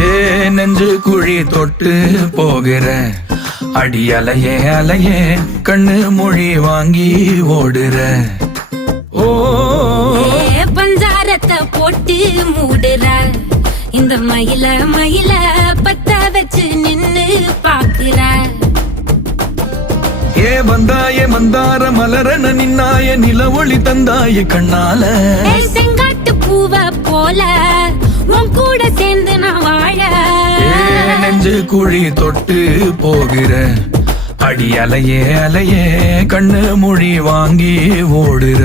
ஏ நெஞ்சு குழி தொட்டு போகிற அடி அலையே அலையே கண்ணு மொழி வாங்கி ஓடுற. ஓ பஞ்சாரத்தை போட்டு மூடுற இந்த மயில மயில பத்த வச்சு நின்னு பாக்குற. ஏ வந்தாய மந்தார மலரன நின்னாய நில ஒளி தந்தாய கண்ணால. செங்காட்டு பூவ போல உன் கூட சேர்ந்து நான் வாழ. நெஞ்சு குழி தொட்டு போகிற அடி அலையே அலையே கண்ணு மொழி வாங்கி ஓடுற.